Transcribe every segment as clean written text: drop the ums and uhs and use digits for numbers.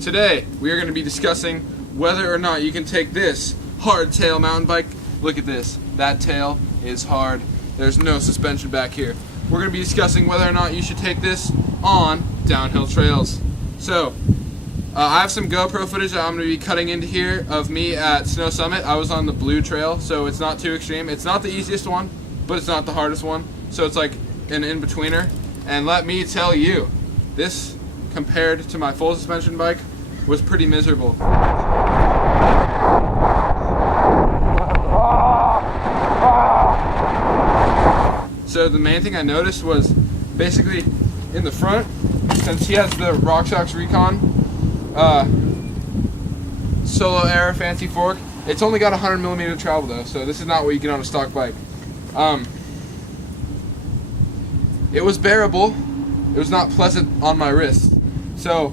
Today we are going to be discussing whether or not you can take this hardtail mountain bike. Look at this. That tail is hard. There's no suspension back here. We're going to be discussing whether or not you should take this on downhill trails. So, I have some GoPro footage that I'm going to be cutting into here of me at Snow Summit. I was on the blue trail, so it's not too extreme. It's not the easiest one, but it's not the hardest one. So it's like an in-betweener. And let me tell you, this compared to my full suspension bike was pretty miserable. So the main thing I noticed was basically in the front, since he has the RockShox Recon Solo Air fancy fork, it's only got 100mm travel though, so this is not what you get on a stock bike. It was bearable. It was not pleasant on my wrist. So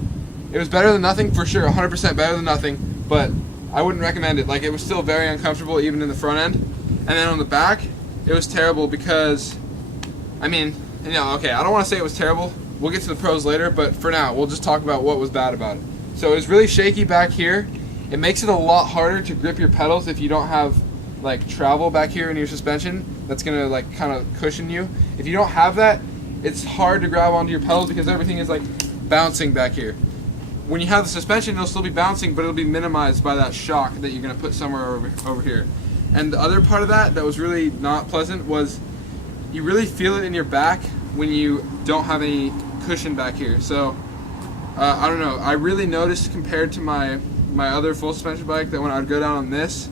it was better than nothing for sure, 100% better than nothing, but I wouldn't recommend it. Like, it was still very uncomfortable even in the front end. And then on the back, it was terrible because, I mean, you know, okay, I don't want to say it was terrible. We'll get to the pros later, but for now, we'll just talk about what was bad about it. So it was really shaky back here. It makes it a lot harder to grip your pedals if you don't have like travel back here in your suspension that's gonna like kind of cushion you. If you don't have that, it's hard to grab onto your pedals because everything is like bouncing back here. When you have the suspension, it'll still be bouncing, but it'll be minimized by that shock that you're gonna put somewhere over here. And the other part of that was really not pleasant was you really feel it in your back when you don't have any cushion back here. So I don't know, I really noticed compared to my other full suspension bike that when I'd go down on this,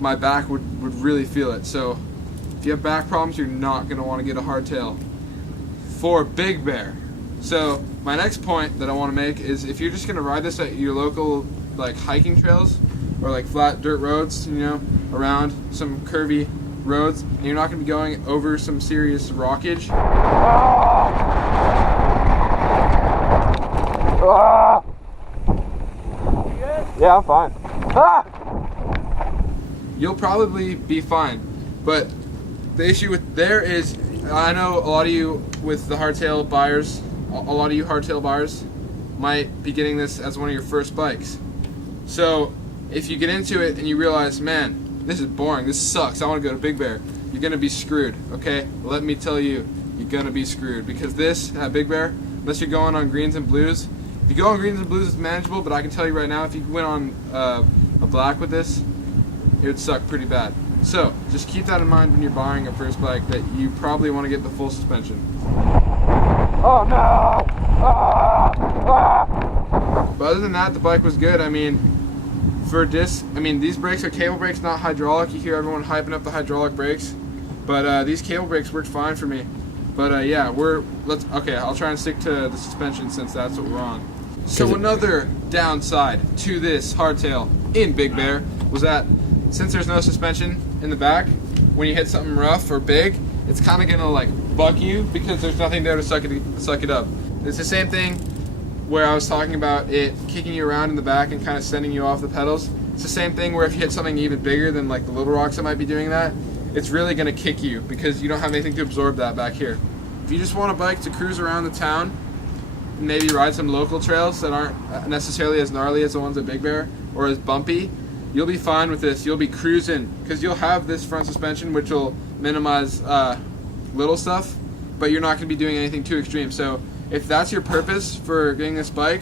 my back would really feel it. So if you have back problems, you're not gonna wanna get a hardtail for Big Bear. So my next point that I want to make is if you're just going to ride this at your local like hiking trails or like flat dirt roads, you know, around some curvy roads, and you're not going to be going over some serious rockage. Yeah, I'm fine. You'll probably be fine, but the issue with there is, I know a lot of you with the hardtail buyers, a lot of you hardtail buyers might be getting this as one of your first bikes. So if you get into it and you realize, man, this is boring, this sucks, I want to go to Big Bear, you're going to be screwed, okay? Let me tell you, you're going to be screwed. Because this, at Big Bear, unless you're going on greens and blues, if you go on greens and blues, it's manageable, but I can tell you right now, if you went on a black with this, it would suck pretty bad. So just keep that in mind when you're buying a first bike, that you probably want to get the full suspension. Oh no! But other than that, the bike was good. I mean, for disc, I mean, these brakes are cable brakes, not hydraulic. You hear everyone hyping up the hydraulic brakes, but these cable brakes worked fine for me. But yeah, okay, I'll try and stick to the suspension since that's what we're on. So another downside to this hardtail in Big Bear was that since there's no suspension in the back, when you hit something rough or big, it's kind of gonna like buck you because there's nothing there to suck it up. It's the same thing where I was talking about it kicking you around in the back and kind of sending you off the pedals. It's the same thing where if you hit something even bigger than like the little rocks that might be doing that, it's really gonna kick you because you don't have anything to absorb that back here. If you just want a bike to cruise around the town and maybe ride some local trails that aren't necessarily as gnarly as the ones at Big Bear or as bumpy, you'll be fine with this. You'll be cruising because you'll have this front suspension which will minimize little stuff, but you're not going to be doing anything too extreme. So if that's your purpose for getting this bike,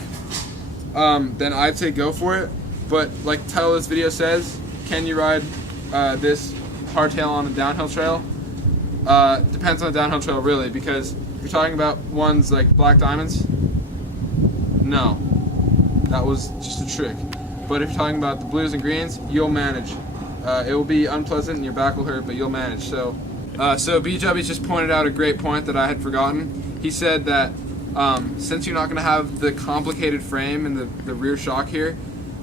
then I'd say go for it. But like the title of this video says, can you ride this hardtail on a downhill trail? Depends on the downhill trail really, because if you're talking about ones like Black Diamonds, no, that was just a trick. But if you're talking about the blues and greens, you'll manage. It will be unpleasant and your back will hurt, but you'll manage. So BW just pointed out a great point that I had forgotten. He said that since you're not going to have the complicated frame and the rear shock here,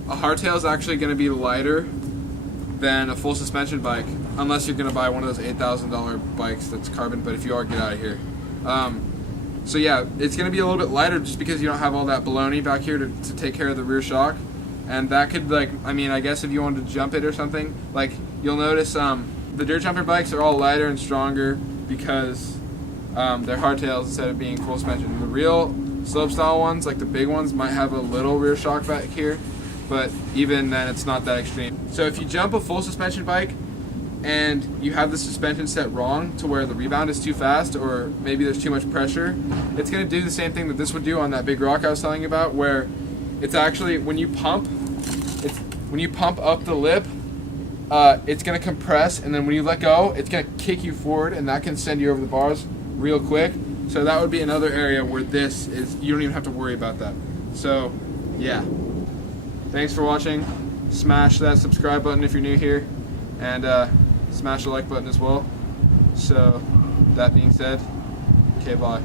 a hardtail is actually going to be lighter than a full suspension bike, unless you're going to buy one of those $8,000 bikes that's carbon, but if you are, get out of here. So yeah, it's going to be a little bit lighter just because you don't have all that baloney back here to take care of the rear shock. And that could, like, I mean, I guess if you wanted to jump it or something, like, you'll notice the dirt jumper bikes are all lighter and stronger because they're hardtails instead of being full suspension. The real Slopestyle ones, like the big ones, might have a little rear shock back here, but even then it's not that extreme. So if you jump a full suspension bike and you have the suspension set wrong to where the rebound is too fast, or maybe there's too much pressure, it's going to do the same thing that this would do on that big rock I was telling you about, where it's actually, when you pump up the lip, it's going to compress, and then when you let go, it's going to kick you forward, and that can send you over the bars real quick. So that would be another area where this is, you don't even have to worry about that. So yeah, thanks for watching. Smash that subscribe button if you're new here, and smash the like button as well. So that being said, okay, bye.